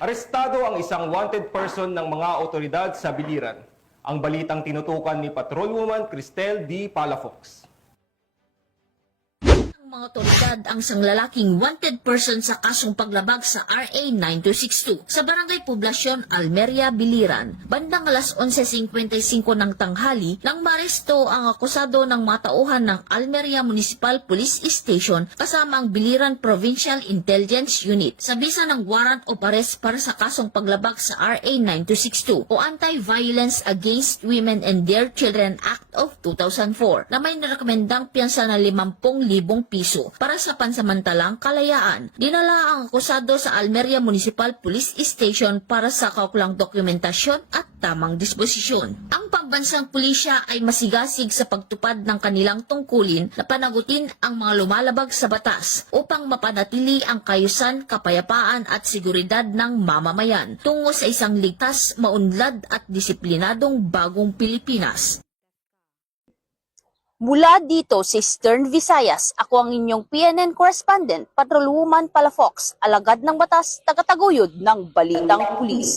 Arestado ang isang wanted person ng mga otoridad sa Biliran. Ang balitang tinutukan ni Patrolwoman Cristel D. Palafox. Mga otoridad ang isang lalaking wanted person sa kasong paglabag sa RA 9262 sa Barangay Poblasyon, Almeria, Biliran. Bandang alas 11:55 ng tanghali nang maresto ang akusado ng matauhan ng Almeria Municipal Police Station kasama ang Biliran Provincial Intelligence Unit sa bisa ng warrant of arrest para sa kasong paglabag sa RA 9262 o Anti-Violence Against Women and Their Children Act of 2004 na may narekomendang piyansa na 50,000 piso para sa pansamantalang kalayaan. Dinala ang akusado sa Almeria Municipal Police Station para sa kaukulang dokumentasyon at tamang disposisyon. Ang pambansang pulisya ay masigasig sa pagtupad ng kanilang tungkulin na panagutin ang mga lumalabag sa batas upang mapanatili ang kayusan, kapayapaan at seguridad ng mamamayan tungo sa isang ligtas, maunlad at disiplinadong bagong Pilipinas. Mula dito sa Eastern Visayas, ako ang inyong PNN correspondent, Patrolwoman Palafox, alagad ng batas, tagataguyod ng Balitang Pulis.